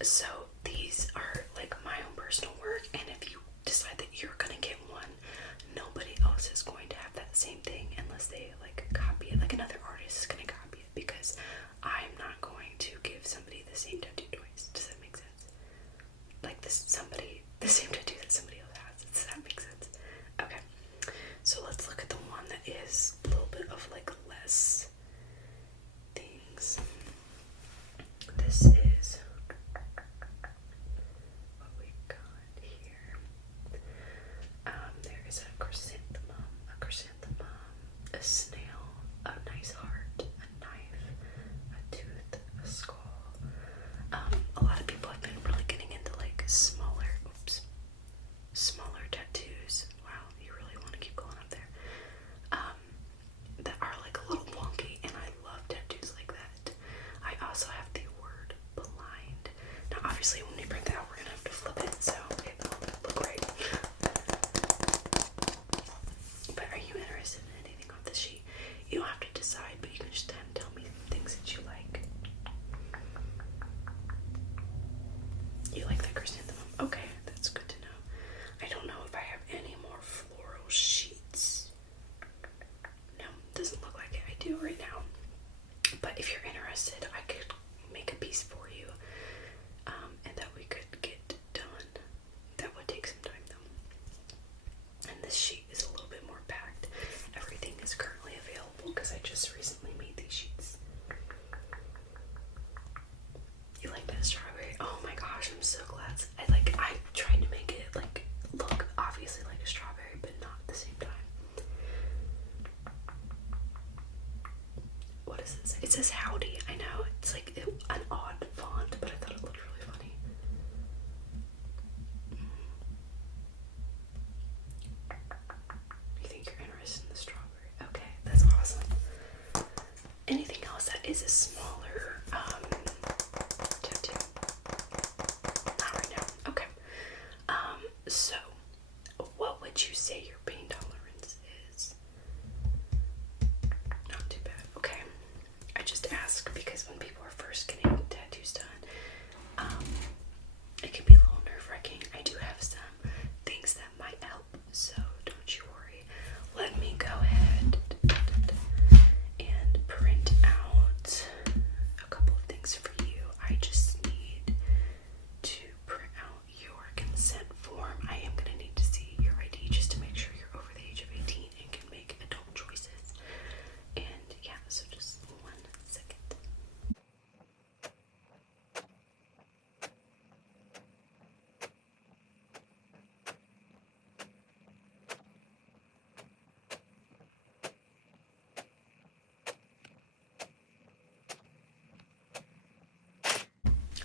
So these are like my own personal work, and if you decide that you're gonna get one, nobody else is going to have that same thing unless they like copy it. Like another artist is gonna copy it, because I'm not going to give somebody the same tattoo twice. Does that make sense? Like the same tattoo that somebody else has. Does that make sense? Okay. So let's look at the one that is a little bit of like less things. This is what we got here. There is a chrysanthemum, a snail, a nice heart, a knife, a tooth, a skull. A lot of people have been really getting into like smaller tattoos. Wow, you really want to keep going up there. That are like a little wonky, and I love tattoos like that. I also have the word blind. Now obviously when we print that out, we're gonna have to flip it so it will look right. But are you interested in anything off the sheet? You don't have to decide, but you can just tell me things that you like. You like the chrysanthemum? Okay, that's good to know. I don't know if I have any more floral sheets. No, doesn't look like it. I do right now. But if you're interested, I could make a piece for you, and that we could get done. That would take some time though. And this sheet is a little bit more packed. Everything is currently available because I just recently made these sheets. You like that strawberry? Oh my gosh, I'm so glad. I tried to make it like look obviously like a strawberry, but not at the same time. What does it say? It says howdy. I know, it's like an odd font, but I thought it looked really funny. You think you're interested in the strawberry? Okay, that's awesome. Anything else that is a smaller tattoo? Not right now. Okay. So what would you say your pain tolerance is? Not too bad. Okay. I just ask because when people are first getting tattoos done, it can be a little nerve-wracking. I do have some things that might help, so don't you worry. Let me go ahead and print out a couple of things for you. I just need to print out your consent form. I am going to need to see your ID just to make sure you're over the age of 18 and can make adult choices. And yeah, so just 1 second.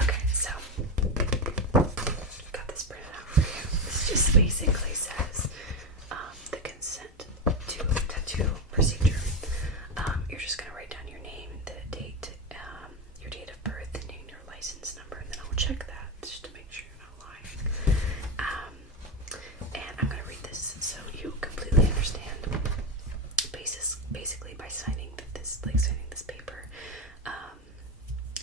Okay, so got this printed out for you. This just basically says the consent to a tattoo procedure. You're just gonna write down your name, the date, your date of birth, and then your license number, and then I'll check that just to make sure you're not lying. And I'm gonna read this so you completely understand. Basically, by signing this paper,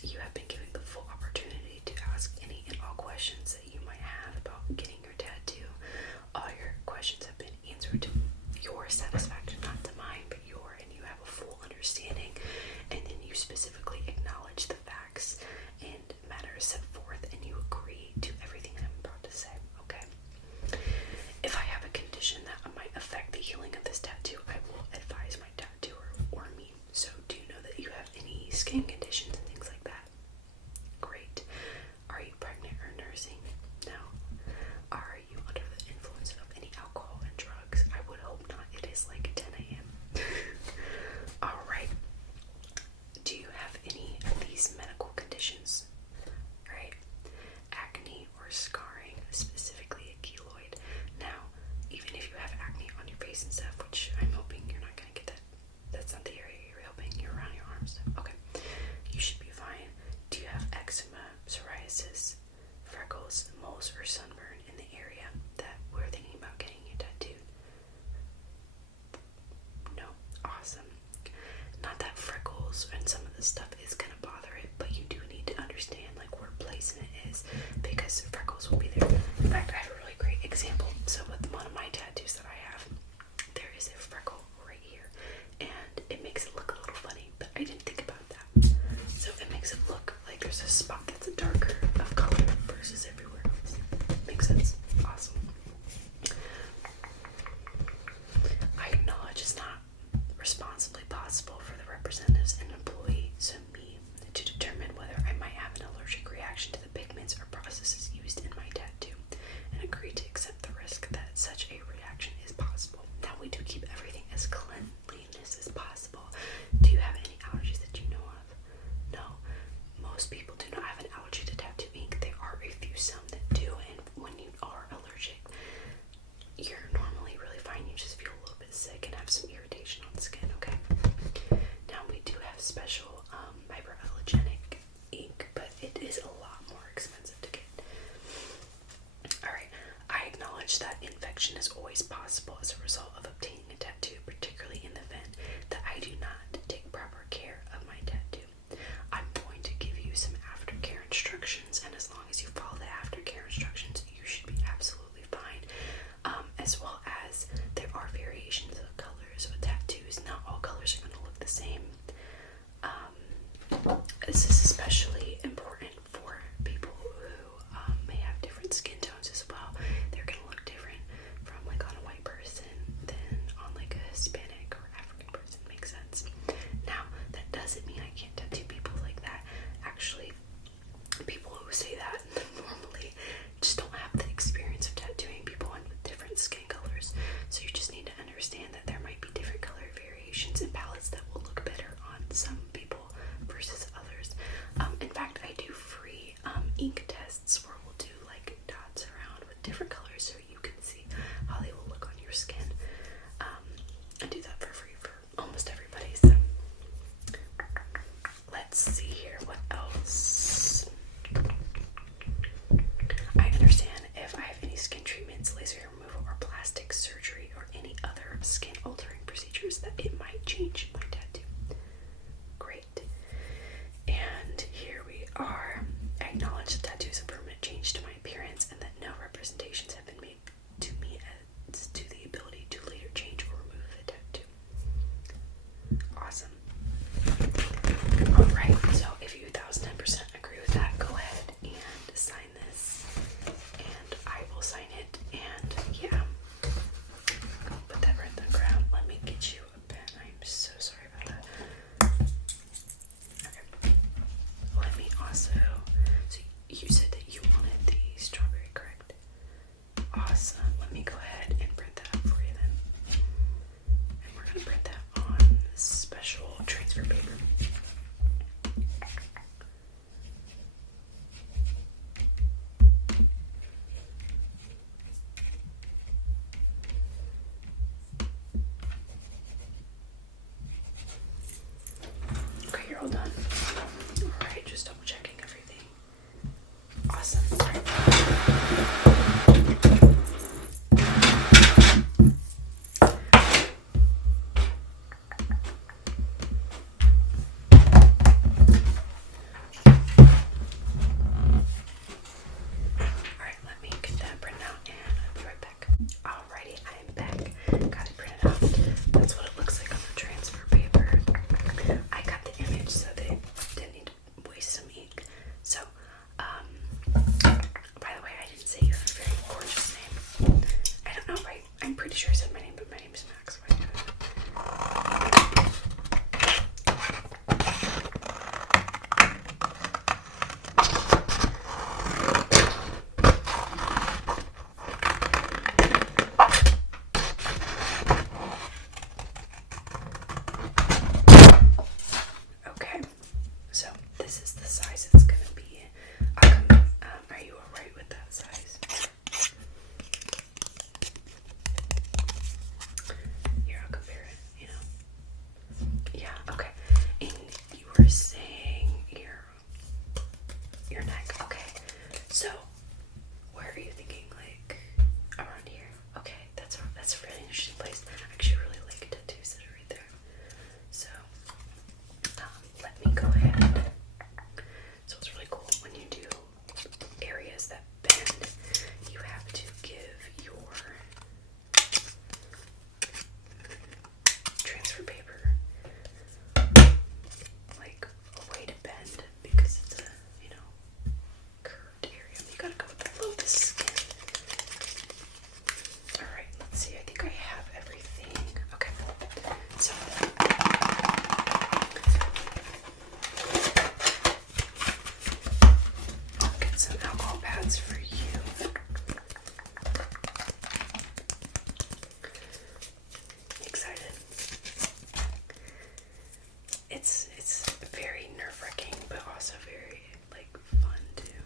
you have been given the full opportunity to ask any and all questions that you might have about getting your tattoo. All your questions have been answered to your satisfaction, not to mine, but and you have a full understanding, and then you specifically acknowledge the facts and matters set forth, and you agree to everything that I'm about to say, okay? If I have a condition that might affect the healing of this tattoo, I will advise my tattooer or me. So do you know that you have any skin conditions and things like that? Great. Are you pregnant or nursing? No. Are you under the influence of any alcohol and drugs? I would hope not. It is like 10 a.m. Alright. Do you have any of these medical conditions? Right? Acne or scarring, specifically a keloid. Now, even if you have acne on your face and stuff, which I'm hoping you're not going to get that. That's not the area you're hoping. You're around your arms. Okay. You should be fine. Do you have eczema, psoriasis, freckles, moles, or sunburn in the area that we're thinking about getting you tattooed? No. Awesome. Not that freckles and some of the stuff is going to bother it, but you do need to understand like where placing it is possible for the representatives and employee, so me, to determine whether I might have an allergic reaction to the pigments or processes used in my tattoo, and agree to accept the risk that such a reaction is possible. Now, we do keep everything as cleanliness as possible. Do you have any allergies that you know of? No. Most people do not have an allergy to tattoo ink. There are a few some that do, and when you are allergic, you're normally really fine. You just feel a little bit sick and have some irritation on the skin, okay? Now, we do have special hyperallergenic ink, but it is a lot more expensive to get. Alright, I acknowledge that infection is always possible as a result of obtaining a tattoo, particularly in the event that I do not take proper care of my tattoo. I'm going to give you some aftercare instructions, and as long as you follow the aftercare instructions, you should be absolutely fine. As well as there are variations of colors with tattoos. Not all colors are going to look the same. This is especially important for people who may have different skin tones as well. They're going to look different from like on a white person than on like a Hispanic or African person. Makes sense. Now, that doesn't mean I can't tattoo people like that. Actually, people who say that normally just don't have the experience of tattooing people with different skin colors. So you just need to understand that there might be different color variations and palettes that will look better on some people versus others. In fact, I do free ink tests where we'll do like dots around with different colors so you can see how they will look on your skin. I do that for free for almost everybody. So let's see here, what else? I understand if I have any skin treatments, laser hair removal, or plastic surgery, or any other skin altering procedures, that it might change my tattoo. Great. And here we are. I acknowledge the tattoo is a permanent change to my appearance and that no representations have been made to me as to the ability to later change or remove the tattoo. Awesome. Alright, so if you 1000% agree with that, go ahead and sign this, and I will sign it, and yeah, put that right on the ground. Let me get you a pen. I'm so sorry about that. Okay. Let me also, so you said that you wanted the strawberry, correct? Awesome. Let me go ahead and print that for you then. And we're going to print that on special transfer paper. Okay, you're all done. Alright, just double checking everything. Awesome. Alright. Alright, let me get that printed out and I'll be right back. Alrighty, I am back. Got it printed out. That's what it looks like on the transfer paper. I got the image so they didn't need to waste some ink. So, by the way, I didn't say you have a very gorgeous name. I don't know, right? I'm pretty sure I said my name, but my name is Max. Okay, so this is the size it's gonna be. Are you alright with that size? Here, I'll compare it, you know? Yeah, okay. And you were saying your neck, okay. So, where are you thinking, like, around here? Okay, that's a really interesting place. I actually really like tattoos that are right there. So, let me go ahead. So it's really cool when you do areas that bend, you have to give your transfer paper like it's very nerve-wracking, but also very like fun too.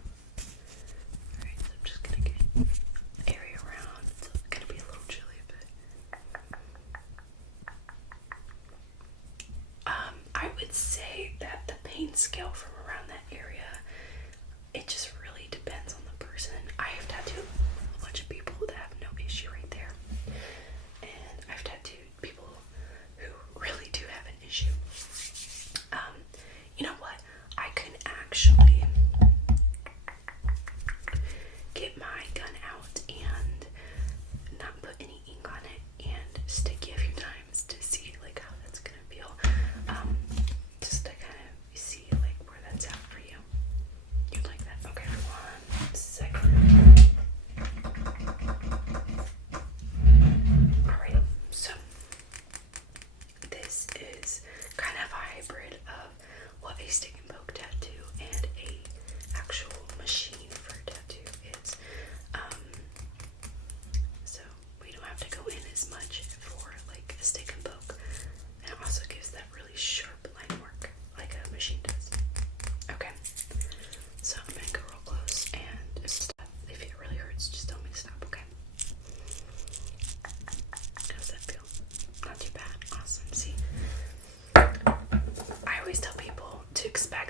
Alright, so I'm just gonna get area around. It's gonna be a little chilly, but I would say that the pain scale from around that area, it just really depends on the person. I have tattooed a bunch of people that have no issue right there, and I've tattooed people who really do have an issue. You know what? I can actually get my gun out and not put any ink on it and stick you a few times to see like how that's gonna feel. Just to kind of see like where that's at for you. You'd like that? Okay, 1 second. Alright, so this is kind of a hybrid of what a stick and poke tattoo and a actual machine for a tattoo is. So we don't have to go in as much for like a stick and poke. And it also gives that really sharp line work like a machine does. Okay, so I'm gonna go real close and stop. If it really hurts, just tell me to stop, okay? How does that feel? Not too bad. Awesome. See, I always tell people to expect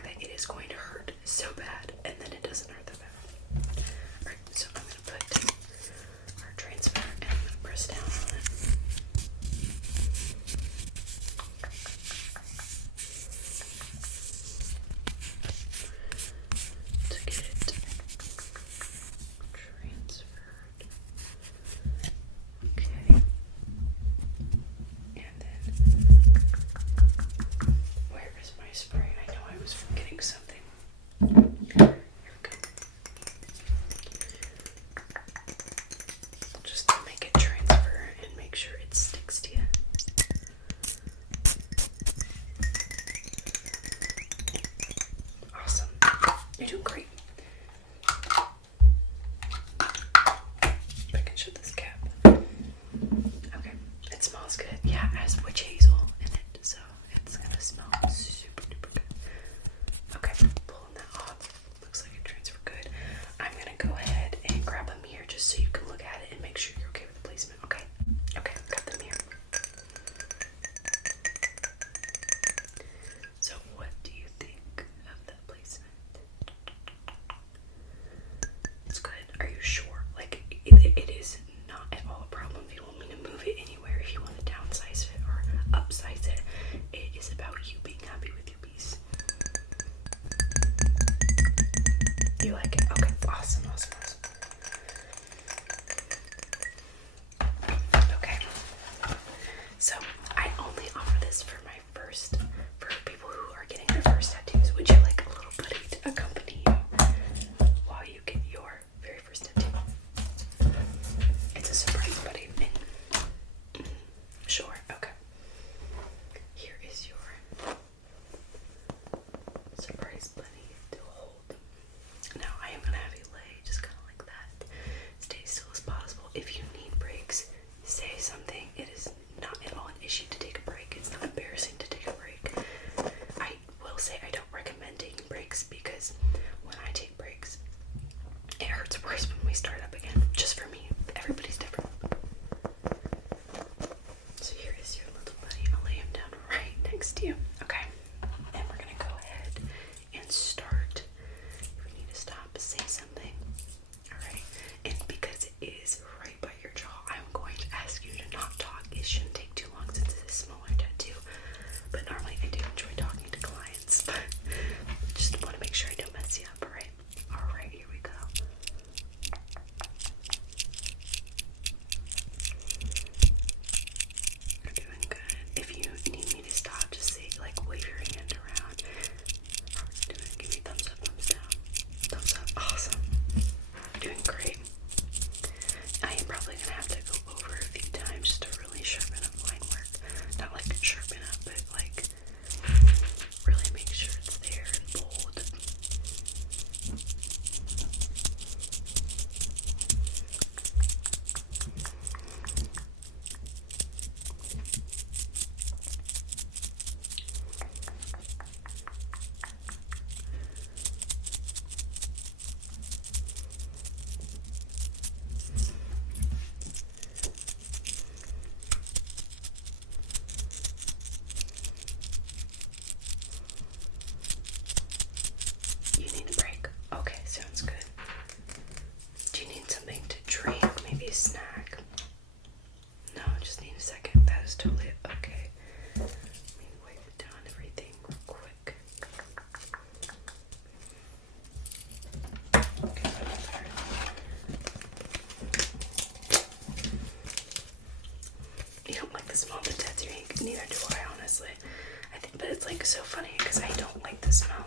But it's like so funny because I don't like the smell,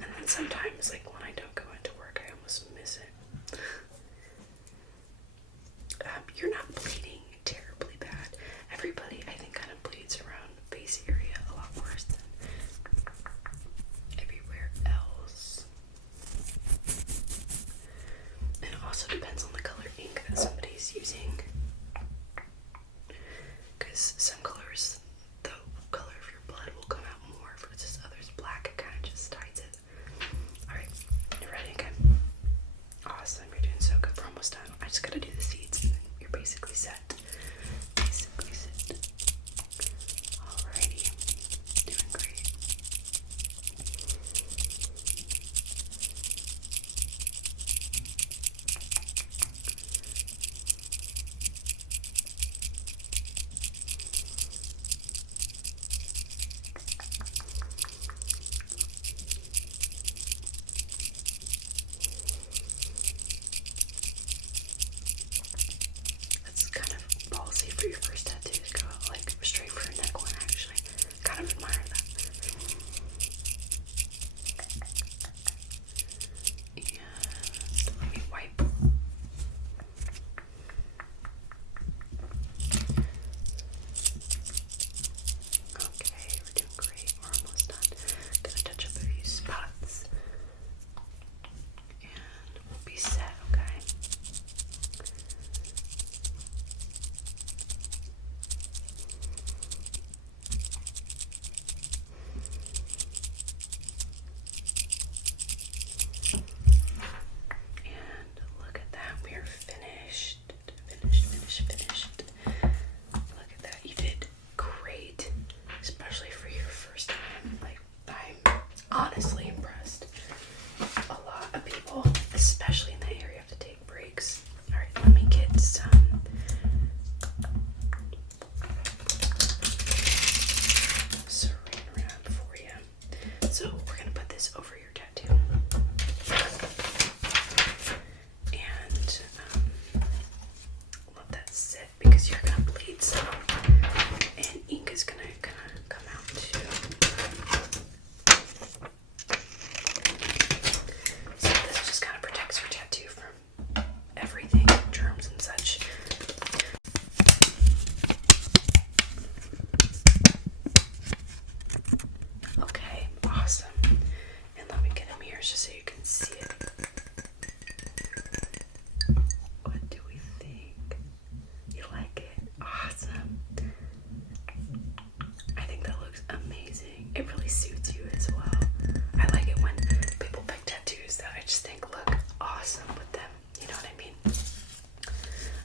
and then sometimes like when I don't go into work, I almost miss it. You're not bleeding terribly bad. Everybody, I think, kind of bleeds around the face area a lot worse than everywhere else. And it also depends on the color ink that somebody's using. Because some colors, the color of your blood will come out more versus others black. It kind of just hides it. Alright, you ready? Okay. Awesome, you're doing so good. We're almost done. I just gotta do the seeds and then you're basically set. Basically set. Alrighty. Doing great. That's kind of ballsy for your first tattoo to go like straight for a neckline, actually. Kind of admire that. And let me wipe. Okay, we're doing great. We're almost done. Gonna touch up a few spots. And we'll be set, okay? And look at that, we are finished. Finished. Look at that, you did great, especially for your first time. Like, I'm honestly impressed. A lot of people, especially in that area, have to take breaks. Alright, let me get some saran wrap for you. So we're gonna put this over your tattoo. And let that sit because you're gonna bleed some, and ink is gonna come out too. So this just kind of protects your tattoo from everything, germs and such. Okay, awesome. And let me get a mirror just so you can see it. What do we think? You like it? Awesome. I think that looks amazing. It really suits you as well. I like it when people pick tattoos that I just think look awesome with them. You know what I mean?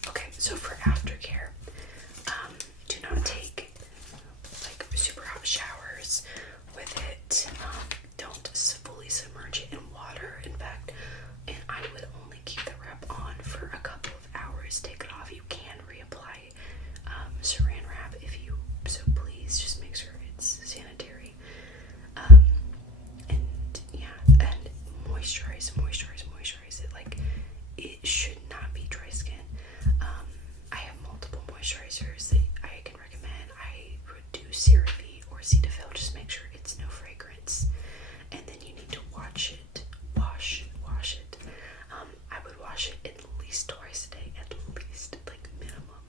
Okay, so for aftercare, do not take like super hot showers with it. Don't fully submerge it in water. In fact, and I would only keep the wrap on for a couple of hours. Take it off. You can reapply saran wrap if you so please. Just make sure it's sanitary. And yeah, and moisturize it. Like, it should not be dry skin. I have multiple moisturizers that I can recommend. I would do CeraVe or Cetaphil. Just make sure it's no fragrance. And then you need to wash it. I would wash it at least twice a day, at least, like minimum,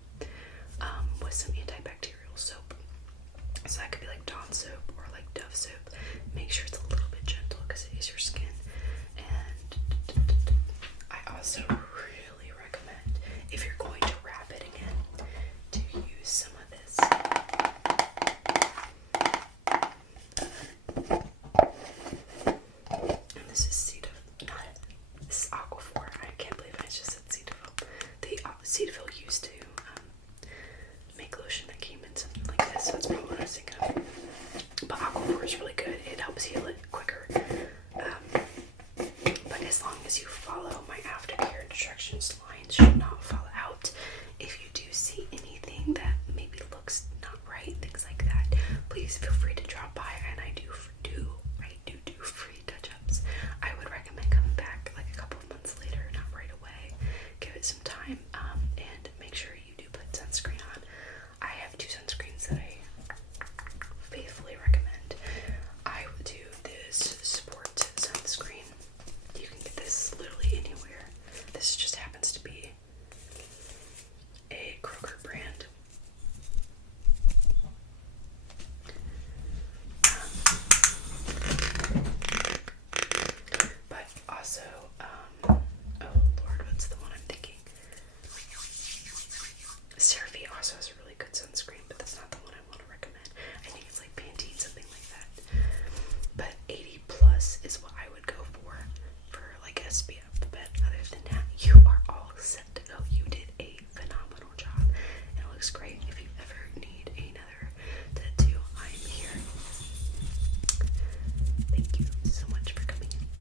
with some antibacterial soap. So that could be like Dawn soap or like Dove soap. Make sure it's a little bit gentle because it is your skin. And I also really recommend, if you're going to wrap it again, to use some of this. And this is this is Aquaphor. I can't believe I just said Cetaphil. The Cetaphil used to make lotion that came in something like this, so that's probably what I was thinking of. But Aquaphor is really good. It helps heal it quicker. But as long as you follow my aftercare instructions, lines should not fall out. If you do see anything that maybe looks not right, things like that, please feel free to drop by, and I do free touch-ups. I would recommend coming back like a couple of months later, not right away. Give it some time, and make sure you do put sunscreen on. I have 2 sunscreens that I faithfully recommend. SPF.